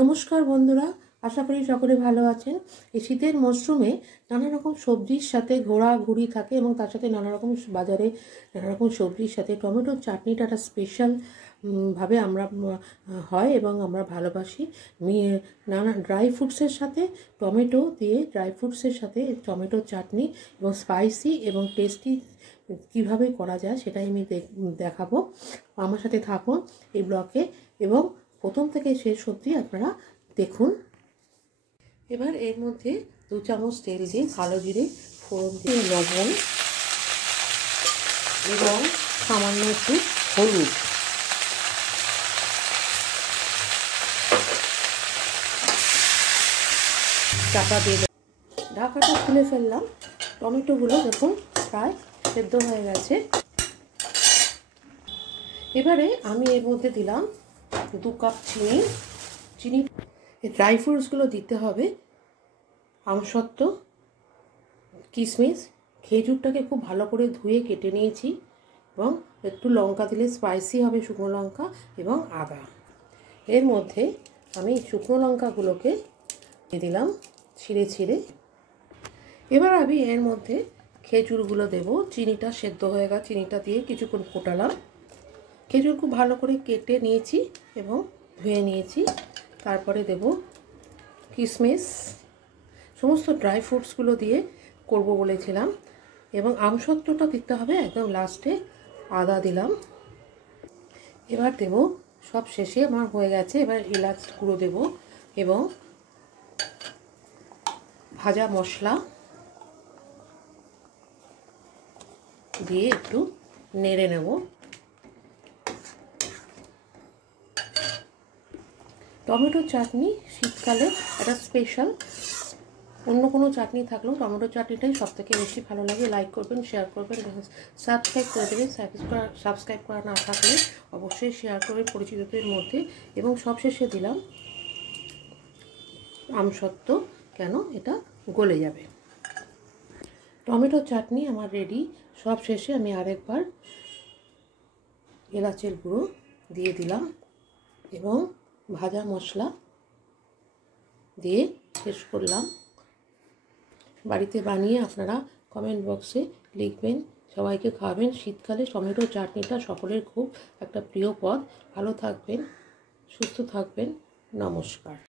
নমস্কার বন্ধুরা, আশা করি সকলে ভালো আছেন। এই শীতের মরশুমে নানা রকম সবজির সাথে ঘোরাঘুরি থাকে এবং তার সাথে নানা রকম বাজারে নানা রকম সবজির সাথে টমেটোর চাটনিটা একটা স্পেশাল ভাবে আমরা হয় এবং আমরা ভালোবাসি। নানা ড্রাই ফ্রুটসের সাথে টমেটো দিয়ে ড্রাই ফ্রুটসের সাথে টমেটোর চাটনি এবং স্পাইসি এবং টেস্টি কিভাবে করা যায় সেটাই আমি দেখাবো। আমার সাথে থাকুন এই ব্লগে এবং প্রথম থেকে শেষ অবধি আপনারা দেখুন। এবার এর মধ্যে 2 চামচ তেল দিয়ে কালো জিরে ফোড়ন দিয়ে লবণ এবং সামান্য একটু হলুদ চাপা দিয়ে ঢাকাটা খুলে ফেললাম। টমেটোগুলো দেখুন প্রায় সেদ্ধ হয়ে গেছে। এবারে আমি এর মধ্যে দিলাম 2 কাপ চিনি। এই ড্রাই ফ্রুটসগুলো দিতে হবে, আমসত্ত্ব, কিশমিশ, খেজুরটাকে খুব ভালো করে ধুয়ে কেটে নিয়েছি এবং একটু লঙ্কা দিলে স্পাইসি হবে, শুকনো লঙ্কা এবং আদা। এর মধ্যে আমি শুকনো লঙ্কাগুলোকে দিয়ে দিলাম ছিঁড়ে। এবার আমি এর মধ্যে খেজুরগুলো দেব। চিনিটা সেদ্ধ হয়ে গেছে, চিনিটা দিয়ে কিছুক্ষণ ফোটালাম। খেজুর খুব ভালো করে কেটে নিয়েছি এবং ধুয়ে নিয়েছি। তারপরে দেব কিশমিশ, সমস্ত ড্রাই ফ্রুটসগুলো দিয়ে করব বলেছিলাম এবং আমসত্ত্বটা দিতে হবে একদম লাস্টে। আদা দিলাম। এবার দেব সব শেষে, আমার হয়ে গেছে। এবার এলাচ গুঁড়ো দেব এবং ভাজা মশলা দিয়ে একটু নেড়ে নেব। টমেটো চাটনি শীতকালে একটা স্পেশাল। অন্য কোনো চাটনি থাকলেও টমেটো চাটনিটাই সবথেকে বেশি ভালো লাগে। লাইক করবেন, শেয়ার করবেন, সাবস্ক্রাইব করে দেবেন। সাবস্ক্রাইব করা না থাকলে অবশ্যই শেয়ার করবেন পরিচিতদের মধ্যে। এবং সবশেষে দিলাম আমসত্ত্ব, কেন এটা গলে যাবে। টমেটো চাটনি আমার রেডি। সব শেষে আমি আরেকবার এলাচের গুঁড়ো দিয়ে দিলাম এবং ভাজা মশলা দিয়ে শেষ করলাম। বাড়িতে বানিয়ে আপনারা কমেন্ট বক্সে লিখবেন, সবাইকে খাওয়াবেন। শীতকালে টমেটো চাটনিটা সকলের খুব একটা প্রিয় পদ। ভালো থাকবেন, সুস্থ থাকবেন। নমস্কার।